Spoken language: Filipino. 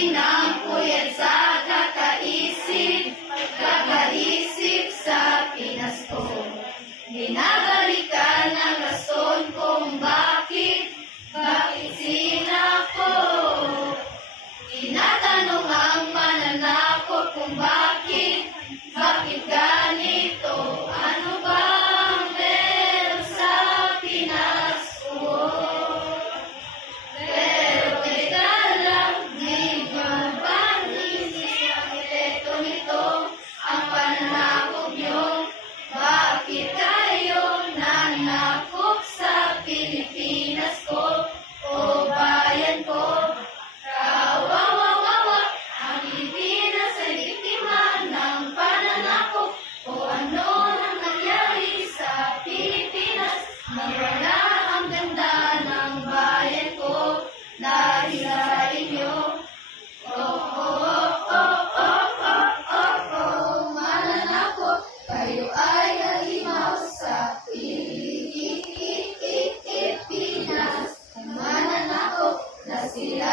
akin ang puyat sa kakaisip sa Pinas ko. Binabalikan ang rason kung bakit sinako. Tinatanong ang mananakot kung bakit ganito. Ano bang meron sa Pinas ko? Pero teka lang, di ba inisip ang epekto nito? Ang pananakot nyo, bakit kayo nanakot sa Pilipinas ko o bayan ko? Kawawa, ang Pilipinas ay biktima ng pananakot. O ano nang nangyari sa Pilipinas? Nawala ang ganda ng bayan ko dahil sa inyo. Mananakot, kayo ay halimaw sa Pilipinas. Mananakot na sila